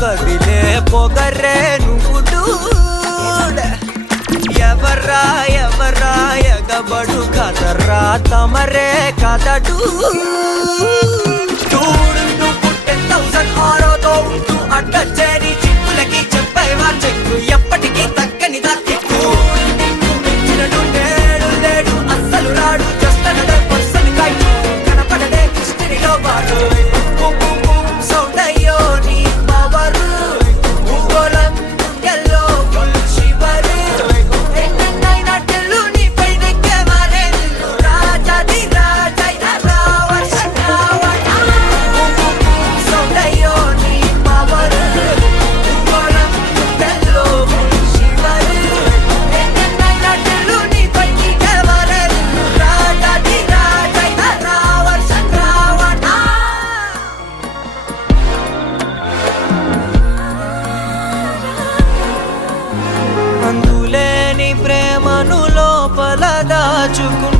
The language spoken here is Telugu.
కదిలే పొగరే నువ్వు ఎవరా ఎవరా ఎగబడు కదరా తమరే కదడు చూడు పుట్టే 1000 ఆరోతో ఉంటూ అడ్డచేరి చిక్కులకి చెప్పేవా చెక్కు ఎప్పటికీ తక్కని దక్కు మించినడు నేడు లేడు అస్సలు రాడు జస్ట్ అనదర్ పర్సన్ కైట్ కనపడడే హిస్టరీలో వాడు సౌండ్ అయ్యో నీ పవర్ భూగోళం ఎల్లో ఫుల్ శివర్ ఎన్నైనా తెల్లు నీ పైన కెమారే రాజాది రాజైన రావణ సౌండ్ అయ్యో నీ పవర్ భూగోళం ఎల్లో ఫుల్ శివర్ ఎన్నైనా తెల్లు నీ పైన కెమారే రాజాది రాజైన రావణ అందులేని ప్రేమను లోపల దాచుకు